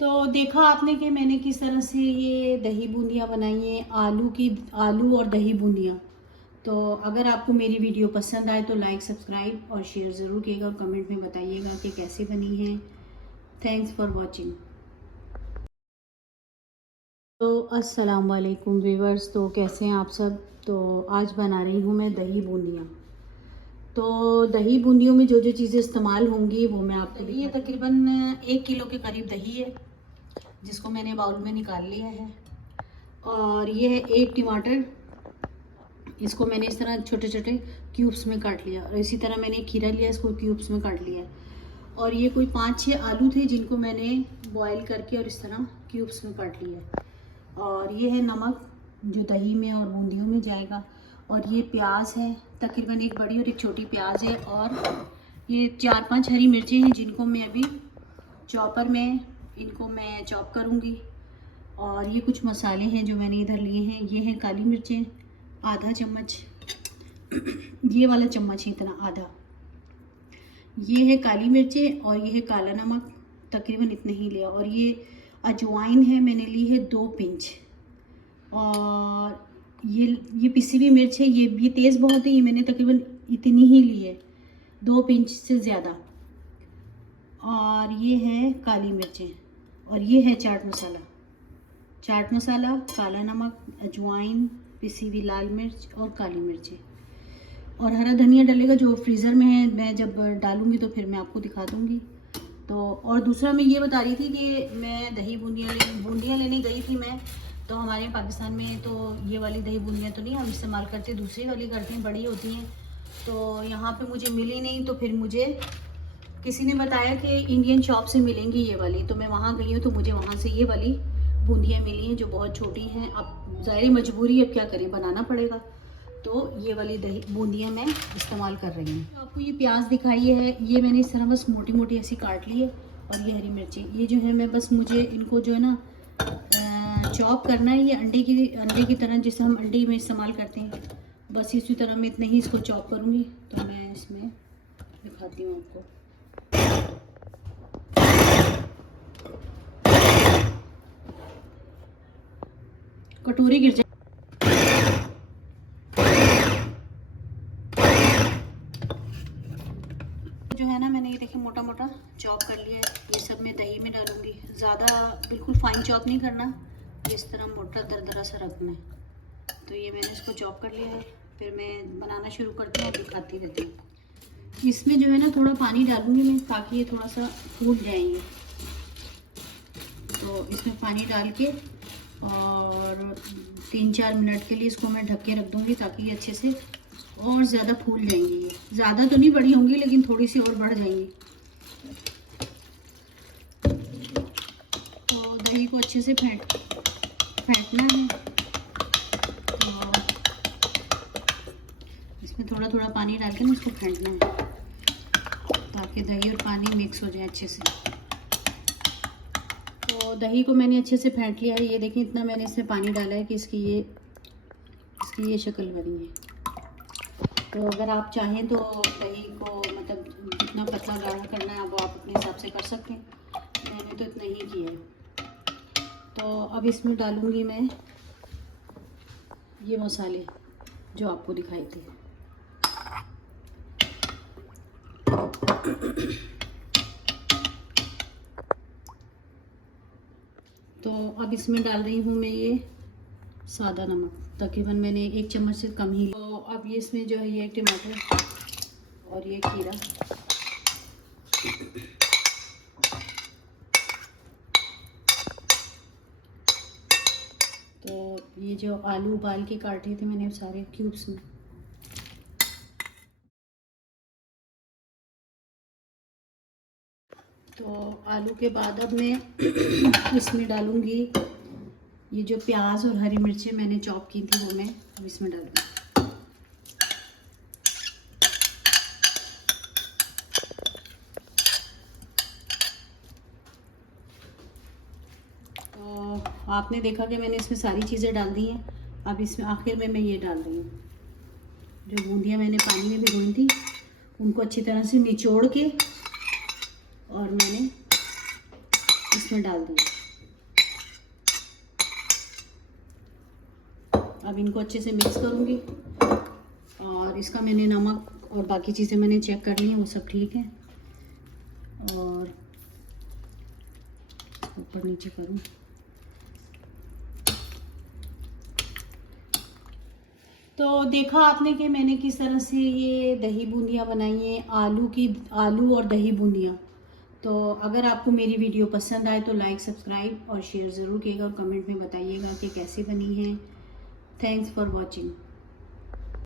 तो देखा आपने कि मैंने किस तरह से ये दही बूंदियाँ बनाई हैं, आलू और दही बूंदियाँ। तो अगर आपको मेरी वीडियो पसंद आए तो लाइक, सब्सक्राइब और शेयर ज़रूर कीजिएगा और कमेंट में बताइएगा कि कैसे बनी हैं। Thanks for watching. तो अस्सलाम वालेकुम व्यूवर्स, तो कैसे हैं आप सब। तो आज बना रही हूँ मैं दही बूंदियाँ। तो दही बूंदियों में जो जो चीज़ें इस्तेमाल होंगी वो मैं आपको ये तकरीबन 1 किलो के करीब दही है, जिसको मैंने बाउल में निकाल लिया है। और ये है 1 टमाटर, इसको मैंने इस तरह छोटे छोटे क्यूब्स में काट लिया। और इसी तरह मैंने खीरा लिया, इसको क्यूब्स में काट लिया। और ये कोई 5-6 आलू थे जिनको मैंने बॉईल करके और इस तरह क्यूब्स में काट लिया। और ये है नमक जो दही में और बूंदियों में जाएगा। और ये प्याज है, तकरीबन एक बड़ी और एक छोटी प्याज है। और ये 4-5 हरी मिर्चें हैं जिनको मैं अभी चॉपर में इनको मैं चॉप करूँगी। और ये कुछ मसाले हैं जो मैंने इधर लिए हैं। ये हैं काली मिर्चें आधा चम्मच, ये वाला चम्मच है इतना आधा। ये है काली मिर्चें और ये है काला नमक, तकरीबन इतने ही लिया। और ये अजवाइन है, मैंने ली है 2 पिंच। और ये पिसी हुई मिर्च है, ये तेज़ बहुत है, ये मैंने तकरीबन इतनी ही ली है, 2 पिंच से ज़्यादा। और ये है काली मिर्चें और ये है चाट मसाला, काला नमक, अजवाइन, पिसी हुई लाल मिर्च और काली मिर्चें। और हरा धनिया डलेगा जो फ्रीज़र में है, मैं जब डालूँगी तो फिर मैं आपको दिखा दूँगी। तो और दूसरा मैं ये बता रही थी कि मैं दही बूंदियाँ लेने गई थी मैं। तो हमारे पाकिस्तान में तो ये वाली दही बूंदियाँ तो नहीं हम इस्तेमाल करते, दूसरी वाली करते हैं, बड़ी होती हैं। तो यहाँ पे मुझे मिली नहीं, तो फिर मुझे किसी ने बताया कि इंडियन शॉप से मिलेंगी ये वाली। तो मैं वहाँ गई हूँ तो मुझे वहाँ से ये वाली बूंदियाँ मिली हैं जो बहुत छोटी हैं। अब ज़ाहिर मजबूरी, अब क्या करें, बनाना पड़ेगा। तो ये वाली दही बूंदियाँ मैं इस्तेमाल कर रही हूँ। तो आपको ये प्याज दिखाई है, ये मैंने इस तरह बस मोटी मोटी ऐसी काट ली है। और ये हरी मिर्ची, ये जो है मैं बस मुझे इनको जो है ना चॉप करना है। ये अंडे की तरह, जैसे हम अंडे में इस्तेमाल करते हैं, बस इसी तरह मैं इतने ही इसको चॉप करूँगी। तो मैं इसमें दिखाती हूँ आपको। कटोरी गिर जाए जो है ना, मैंने ये देखिए मोटा मोटा चॉप कर लिया है। ये सब मैं दही में डालूंगी, ज़्यादा बिल्कुल फाइन चॉप नहीं करना, इस तरह मोटा दरदरा सा रखना है। तो ये मैंने इसको चॉप कर लिया है, फिर मैं बनाना शुरू करती हूँ, दिखाती रहती हूँ। इसमें जो है ना थोड़ा पानी डालूंगी मैं, ताकि ये थोड़ा सा फूट जाएंगे। तो इसमें पानी डाल के और 3-4 मिनट के लिए इसको मैं ढक के रख दूँगी, ताकि ये अच्छे से और ज़्यादा फूल जाएंगी। ये ज़्यादा तो नहीं बड़ी होंगी, लेकिन थोड़ी सी और बढ़ जाएंगी। तो दही को अच्छे से फेंटना है। तो इसमें थोड़ा थोड़ा पानी डाल के ना इसको फेंटना है, ताकि दही और पानी मिक्स हो जाए अच्छे से। तो दही को मैंने अच्छे से फेंट लिया है। ये देखिए इतना मैंने इसमें पानी डाला है कि इसकी ये शक्ल बनी है। तो अगर आप चाहें तो दही को मतलब जितना पतला गाढ़ा करना है वो आप अपने हिसाब से कर सकते हैं, मैंने तो इतना ही किया है। तो अब इसमें डालूँगी मैं ये मसाले जो आपको दिखाए थे। तो अब इसमें डाल रही हूँ मैं ये सादा नमक, तकरीबन मैंने 1 चम्मच से कम ही। तो अब ये इसमें जो है ये टमाटर और ये खीरा, तो ये जो आलू उबाल के काटे थे मैंने सारे क्यूब्स में। तो आलू के बाद अब मैं इसमें डालूँगी ये जो प्याज और हरी मिर्चें मैंने चॉप की थी, वो मैं अब इसमें डालूँगी। तो आपने देखा कि मैंने इसमें सारी चीज़ें डाल दी हैं। अब इसमें आखिर में मैं ये डाल रही हूँ, जो बूंदियाँ मैंने पानी में भिगोई थी उनको अच्छी तरह से निचोड़ के और मैंने इसमें डाल दिए। अब इनको अच्छे से मिक्स करूँगी और इसका मैंने नमक और बाकी चीज़ें मैंने चेक कर ली हैं, वो सब ठीक है। और ऊपर नीचे करूँ। तो देखा आपने कि मैंने किस तरह से ये दही बूंदियाँ बनाई हैं, आलू और दही बूंदियाँ। तो अगर आपको मेरी वीडियो पसंद आए तो लाइक, सब्सक्राइब और शेयर ज़रूर कीजिएगा और कमेंट में बताइएगा कि कैसे बनी है। Thanks for watching.